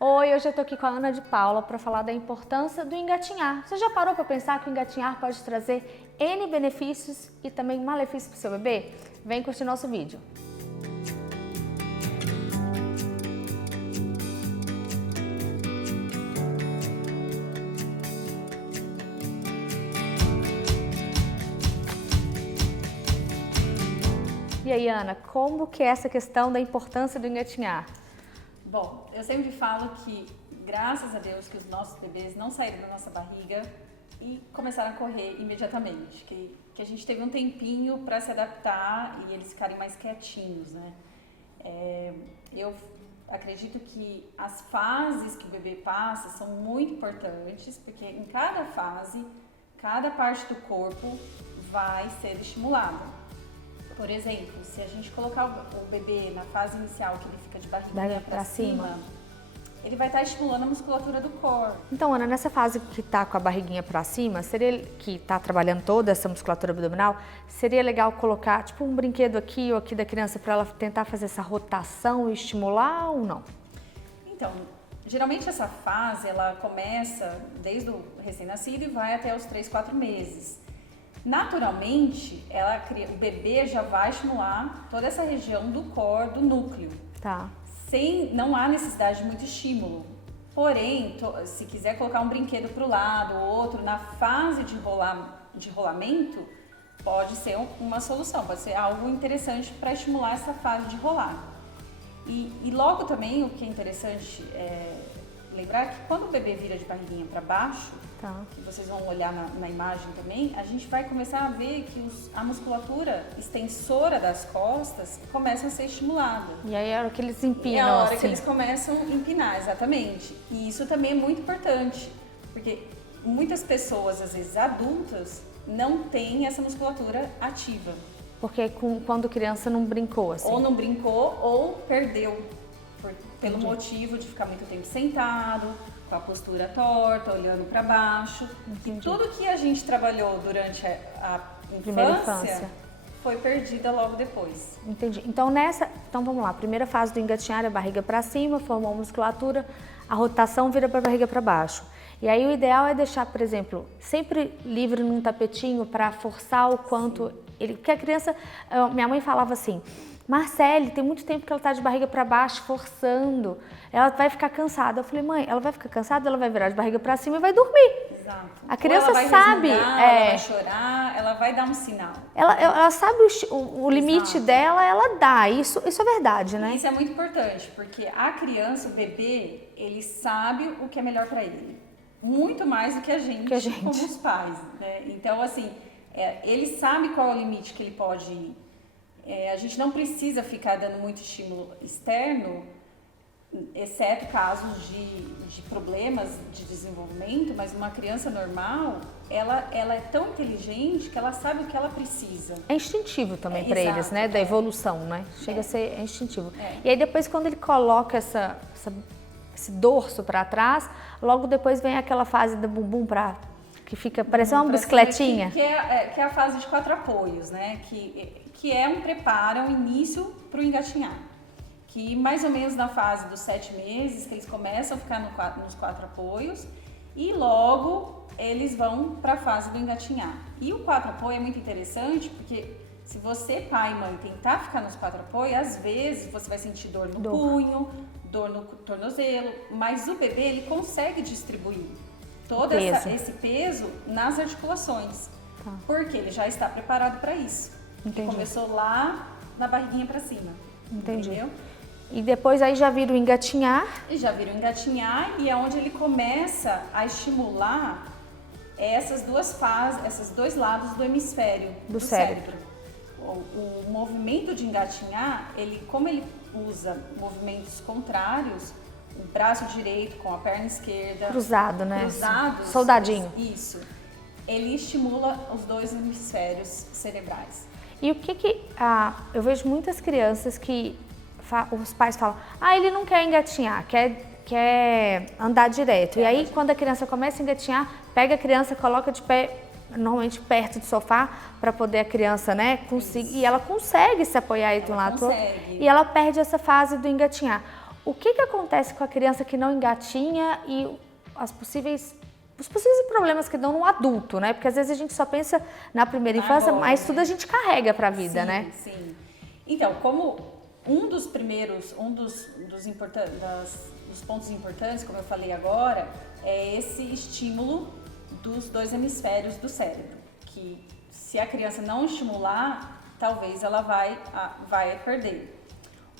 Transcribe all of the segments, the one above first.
Oi, hoje eu tô aqui com a Ana de Paula para falar da importância do engatinhar. Você já parou para pensar que o engatinhar pode trazer N benefícios e também malefícios para o seu bebê? Vem curtir nosso vídeo. E aí, Ana, como que é essa questão da importância do engatinhar? Bom, eu sempre falo que, graças a Deus, que os nossos bebês não saíram da nossa barriga e começaram a correr imediatamente, que a gente teve um tempinho para se adaptar e eles ficarem mais quietinhos, né? Eu acredito que as fases que o bebê passa são muito importantes, porque em cada fase, cada parte do corpo vai ser estimulada. Por exemplo, se a gente colocar o bebê na fase inicial, que ele fica de barriguinha para cima, ele vai estar estimulando a musculatura do core. Então, Ana, nessa fase que tá com a barriguinha para cima, que tá trabalhando toda essa musculatura abdominal, seria legal colocar tipo um brinquedo aqui ou aqui da criança para ela tentar fazer essa rotação e estimular ou não? Então, geralmente essa fase ela começa desde o recém-nascido e vai até os 3, 4 meses. Naturalmente, o bebê já vai estimular toda essa região do core, do núcleo. Tá. Não há necessidade de muito estímulo. Porém, se quiser colocar um brinquedo para o lado ou outro, na fase de rolamento, pode ser uma solução, pode ser algo interessante para estimular essa fase de rolar. E logo também, o que é interessante lembrar que quando o bebê vira de barriguinha para baixo, tá, que vocês vão olhar na imagem também, a gente vai começar a ver que a musculatura extensora das costas começa a ser estimulada. E aí é a hora que eles empinam, é a hora que eles começam a empinar, exatamente. E isso também é muito importante, porque muitas pessoas, às vezes adultas, não têm essa musculatura ativa. Porque quando criança não brincou, assim. Ou não brincou ou perdeu. Pelo motivo de ficar muito tempo sentado, com a postura torta, olhando para baixo. E tudo que a gente trabalhou durante a infância foi perdida logo depois. Entendi. Então vamos lá, primeira fase do engatinhar é a barriga para cima, formou musculatura, a rotação vira para a barriga para baixo. E aí o ideal é deixar, por exemplo, sempre livre num tapetinho para forçar o quanto porque a criança, minha mãe falava assim: Marcele, tem muito tempo que ela tá de barriga para baixo, forçando. Ela vai ficar cansada. Eu falei, mãe, ela vai ficar cansada, ela vai virar de barriga para cima e vai dormir. Exato. A criança ela vai sabe. Ela vai chorar, ela vai dar um sinal. Ela sabe o limite dela, ela dá. Isso é verdade, né? Isso é muito importante, porque a criança, o bebê, ele sabe o que é melhor para ele. Muito mais do que a gente, como os pais, né? Então, assim, ele sabe qual é o limite que ele pode ir. A gente não precisa ficar dando muito estímulo externo, exceto casos de problemas de desenvolvimento, mas uma criança normal, ela é tão inteligente que ela sabe o que ela precisa. É instintivo também para eles, né? Da evolução, né? Chega a ser instintivo. E aí depois quando ele coloca esse dorso para trás, logo depois vem aquela fase do bumbum que fica parecendo uma bicicletinha. Que é a fase de 4 apoios, né? Que é um preparo, um início para o engatinhar. Que mais ou menos na fase dos 7 meses, que eles começam a ficar nos 4 apoios e logo eles vão para a fase do engatinhar. E o 4 apoio é muito interessante porque se você, pai e mãe, tentar ficar nos 4 apoios, às vezes você vai sentir dor no punho, dor no tornozelo, mas o bebê ele consegue distribuir todo esse peso nas articulações, porque ele já está preparado para isso. Ele começou lá na barriguinha para cima. Entendi. Entendeu? E depois aí já vira o engatinhar. E já vira o engatinhar e é onde ele começa a estimular essas duas fases, esses dois lados do hemisfério do cérebro. O movimento de engatinhar, como ele usa movimentos contrários, o braço direito com a perna esquerda cruzado, né? Cruzados. Soldadinho. Isso. Ele estimula os dois hemisférios cerebrais. E o que eu vejo muitas crianças que os pais falam, ele não quer engatinhar, quer andar direto. E aí quando a criança começa a engatinhar, pega a criança, coloca de pé, normalmente perto do sofá, para poder a criança, né, conseguir. E ela consegue se apoiar aí de um lado pro outro. E ela perde essa fase do engatinhar. o que acontece com a criança que não engatinha e os possíveis problemas que dão no adulto, né? Porque às vezes a gente só pensa na primeira infância, Agora, mas tudo a gente carrega para a vida, sim, né? Sim. Então, como um dos pontos importantes, como eu falei agora, é esse estímulo dos 2 hemisférios do cérebro, que se a criança não estimular, talvez ela vai perder.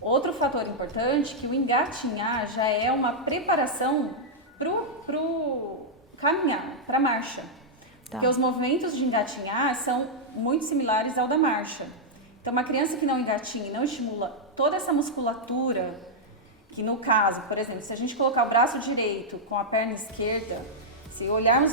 Outro fator importante, que o engatinhar já é uma preparação pro caminhar, para a marcha. Tá. Porque os movimentos de engatinhar são muito similares ao da marcha. Então, uma criança que não engatinha e não estimula toda essa musculatura, que no caso, por exemplo, se a gente colocar o braço direito com a perna esquerda, se olharmos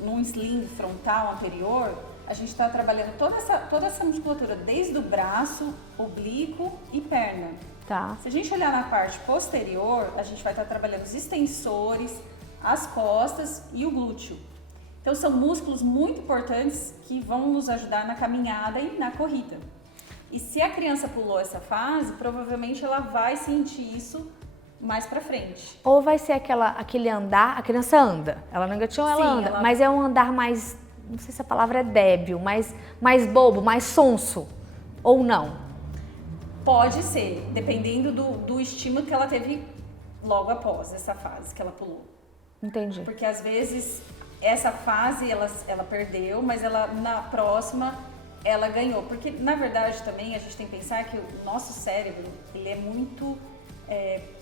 num sling frontal anterior, a gente está trabalhando toda essa musculatura, desde o braço, oblíquo e perna. Tá. Se a gente olhar na parte posterior, a gente vai estar trabalhando os extensores, as costas e o glúteo. Então, são músculos muito importantes que vão nos ajudar na caminhada e na corrida. E se a criança pulou essa fase, provavelmente ela vai sentir isso mais pra frente. Ou vai ser aquele andar, a criança anda, ela não engatinhou, ela anda, mas é um andar mais, não sei se a palavra é débil, mais bobo, mais sonso, ou não? Pode ser, dependendo do estímulo que ela teve logo após essa fase que ela pulou. Entendi. Porque às vezes essa fase ela perdeu, mas na próxima ela ganhou. Porque na verdade também a gente tem que pensar que o nosso cérebro ele é muito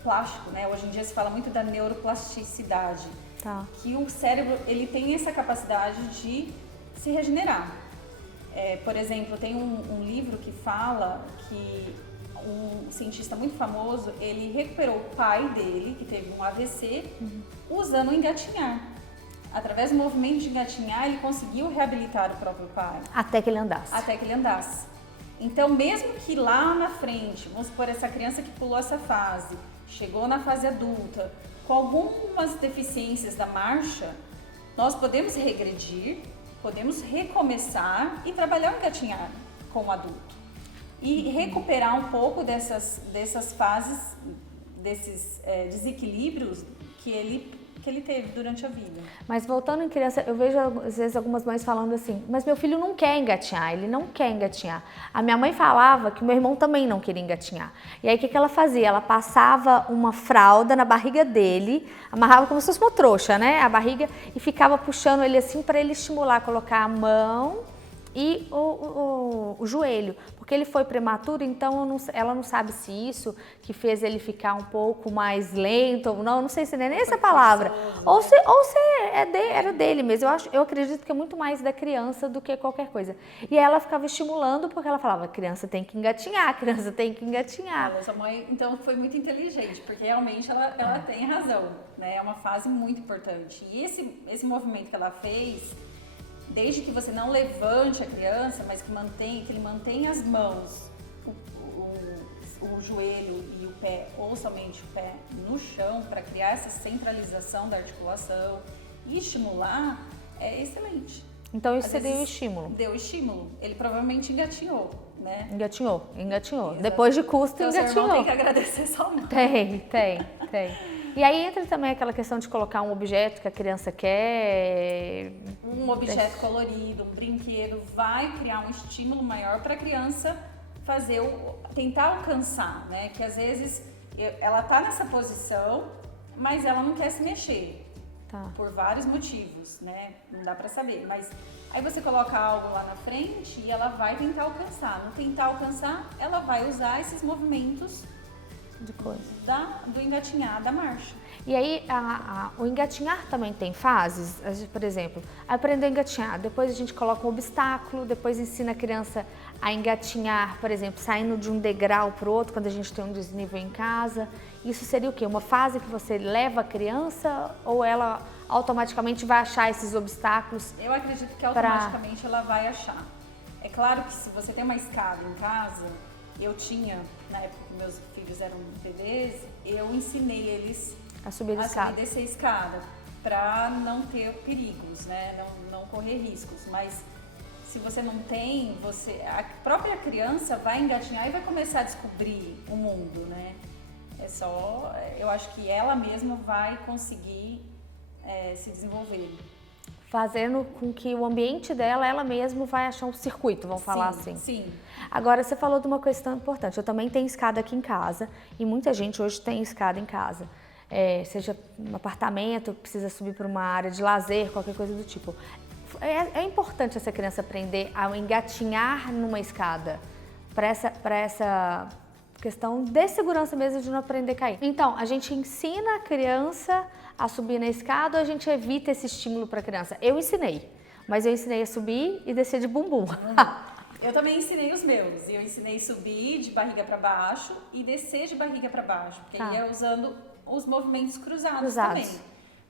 plástico, né? Hoje em dia se fala muito da neuroplasticidade. Tá. Que o cérebro ele tem essa capacidade de se regenerar. Por exemplo, tem um livro que fala que um cientista muito famoso, ele recuperou o pai dele, que teve um AVC, usando o engatinhar. Através do movimento de engatinhar, ele conseguiu reabilitar o próprio pai. Até que ele andasse. Até que ele andasse. Então, mesmo que lá na frente, vamos supor, essa criança que pulou essa fase, chegou na fase adulta, com algumas deficiências da marcha, nós podemos regredir, podemos recomeçar e trabalhar o engatinhar com o adulto. E recuperar um pouco dessas fases, desses desequilíbrios que ele teve durante a vida. Mas voltando em criança, eu vejo às vezes algumas mães falando assim, mas meu filho não quer engatinhar, ele não quer engatinhar. A minha mãe falava que o meu irmão também não queria engatinhar. E aí o que ela fazia? Ela passava uma fralda na barriga dele, amarrava como se fosse uma trouxa, né? A barriga, e ficava puxando ele assim para ele estimular, colocar a mão e o joelho, porque ele foi prematuro, então ela não sabe se isso que fez ele ficar um pouco mais lento ou não sei se é nem essa palavra, ou se era dele mesmo. Eu acredito que é muito mais da criança do que qualquer coisa. E ela ficava estimulando porque ela falava, a criança tem que engatinhar, a criança tem que engatinhar. Olha, sua mãe então foi muito inteligente, porque realmente ela tem razão, né? É uma fase muito importante. E esse movimento que ela fez, desde que você não levante a criança, mas que ele mantenha as mãos, o joelho e o pé, ou somente o pé, no chão, para criar essa centralização da articulação e estimular, é excelente. Então isso deu estímulo? Deu estímulo. Ele provavelmente engatinhou, né? Engatinhou. Exato. Depois de custo, então, engatinhou. Seu irmão tem que agradecer sua mãe. Tem. E aí entra também aquela questão de colocar um objeto que a criança quer. Um objeto colorido, um brinquedo, vai criar um estímulo maior para a criança tentar alcançar, né? Que às vezes ela tá nessa posição, mas ela não quer se mexer. Tá. Por vários motivos, né? Não dá para saber, mas aí você coloca algo lá na frente e ela vai tentar alcançar. No tentar alcançar, ela vai usar esses movimentos De coisa. do engatinhar, da marcha. E aí, o engatinhar também tem fases, por exemplo, aprender a engatinhar, depois a gente coloca um obstáculo, depois ensina a criança a engatinhar, por exemplo, saindo de um degrau para o outro, quando a gente tem um desnível em casa. Isso seria o quê? Uma fase que você leva a criança ou ela automaticamente vai achar esses obstáculos? Eu acredito que automaticamente ela vai achar. É claro que se você tem uma escada em casa, eu tinha, na época que meus filhos eram bebês, eu ensinei eles a subir a escada. Descer a escada, para não ter perigos, né? Não correr riscos. Mas se você não tem, a própria criança vai engatinhar e vai começar a descobrir o mundo, né? É só, eu acho que ela mesma vai conseguir se desenvolver. Fazendo com que o ambiente dela, ela mesma vai achar um circuito, vamos falar assim. Sim. Agora, você falou de uma questão importante. Eu também tenho escada aqui em casa e muita gente hoje tem escada em casa. Seja um apartamento, precisa subir para uma área de lazer, qualquer coisa do tipo. É importante essa criança aprender a engatinhar numa escada para essa questão de segurança mesmo, de não aprender a cair. Então, a gente ensina a criança a subir na escada ou a gente evita esse estímulo para a criança? Eu ensinei, mas eu ensinei a subir e descer de bumbum. Eu também ensinei os meus. Eu ensinei a subir de barriga para baixo e descer de barriga para baixo, porque ele ia usando os movimentos cruzados também.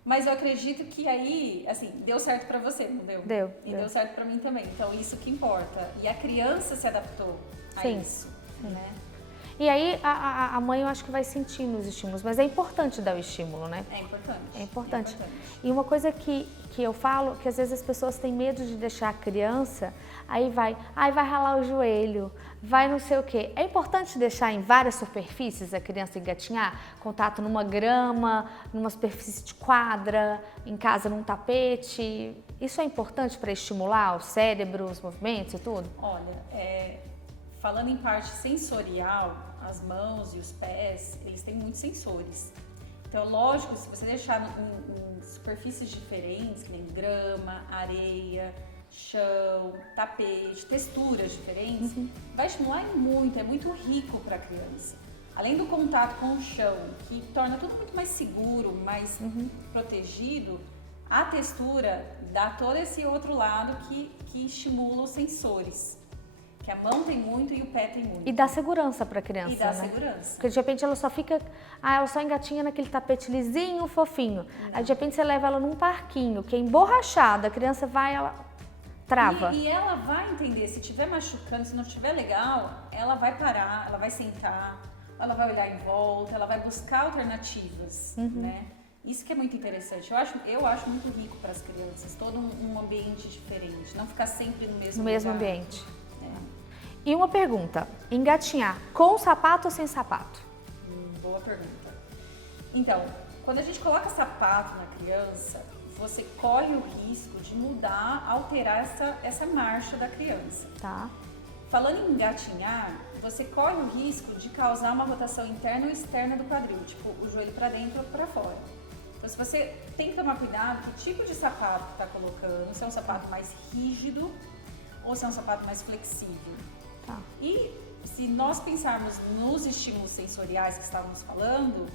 Mas eu acredito que aí, assim, deu certo para você, não deu? Deu. E deu certo para mim também. Então, isso que importa. E a criança se adaptou a isso, né? E aí a mãe eu acho que vai sentindo os estímulos, mas é importante dar o estímulo, né? É importante. É importante. E uma coisa que eu falo, que às vezes as pessoas têm medo de deixar a criança, aí vai ralar o joelho, vai não sei o quê. É importante deixar em várias superfícies a criança engatinhar, contato numa grama, numa superfície de quadra, em casa num tapete. Isso é importante para estimular o cérebro, os movimentos e tudo? Olha, falando em parte sensorial, as mãos e os pés, eles têm muitos sensores. Então, lógico, se você deixar em superfícies diferentes, que nem grama, areia, chão, tapete, texturas diferentes, vai estimular muito, é muito rico para a criança. Além do contato com o chão, que torna tudo muito mais seguro, mais protegido, a textura dá todo esse outro lado que estimula os sensores. Que a mão tem muito e o pé tem muito. E dá segurança para a criança, E dá né? segurança. Porque de repente ela só fica, ela só engatinha naquele tapete lisinho, fofinho. Aí de repente você leva ela num parquinho, que é emborrachado, a criança vai, ela trava. E ela vai entender, se estiver machucando, se não estiver legal, ela vai parar, ela vai sentar, ela vai olhar em volta, ela vai buscar alternativas, né? Isso que é muito interessante. Eu acho muito rico para as crianças, todo um ambiente diferente, não ficar sempre no mesmo lugar. Ambiente. E uma pergunta, engatinhar com sapato ou sem sapato? Boa pergunta. Então, quando a gente coloca sapato na criança, você corre o risco de mudar, alterar essa marcha da criança. Tá. Falando em engatinhar, você corre o risco de causar uma rotação interna ou externa do quadril, tipo o joelho para dentro ou para fora. Então, se você tem que tomar cuidado que tipo de sapato que está colocando, se é um sapato mais rígido ou se é um sapato mais flexível. Tá. E se nós pensarmos nos estímulos sensoriais que estávamos falando,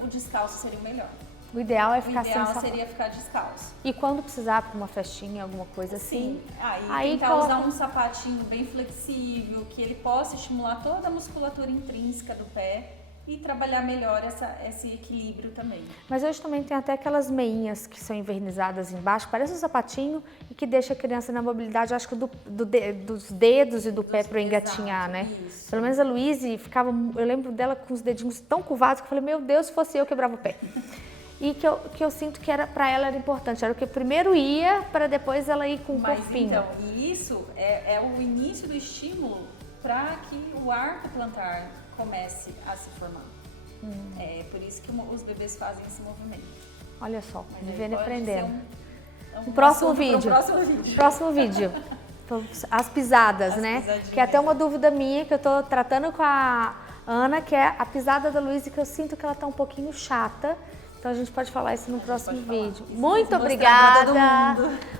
o descalço seria o melhor. O ideal é ficar sem sapato. O ideal seria ficar descalço. E quando precisar para uma festinha, alguma coisa assim? Sim, aí tentar usar um sapatinho bem flexível, que ele possa estimular toda a musculatura intrínseca do pé e trabalhar melhor esse equilíbrio também. Mas hoje também tem até aquelas meinhas que são envernizadas embaixo, parece um sapatinho e que deixa a criança na mobilidade, acho que dos dedos e do pé para engatinhar, né? Isso. Pelo menos a Luíse ficava, eu lembro dela com os dedinhos tão curvados que eu falei, meu Deus, se fosse eu quebrava o pé. E que eu sinto que para ela era importante, era o que primeiro ia para depois ela ir com o corpinho. Então, e isso é o início do estímulo para que o arco plantar comece a se formar. É por isso que os bebês fazem esse movimento. Olha só, Mas vivendo e aprendendo. Um próximo vídeo. Próximo vídeo. As pisadas, né? Que é até uma dúvida minha que eu tô tratando com a Ana, que é a pisada da Luísa, que eu sinto que ela tá um pouquinho chata. Então a gente pode falar isso no próximo vídeo. Muito obrigada.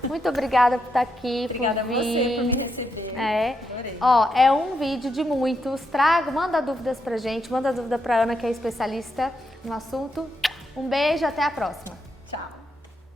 Muito obrigada por estar aqui. Obrigada a você por me receber. Adorei. Ó, é um vídeo de muitos. Manda dúvidas pra gente, manda dúvida pra Ana, que é especialista no assunto. Um beijo, até a próxima. Tchau.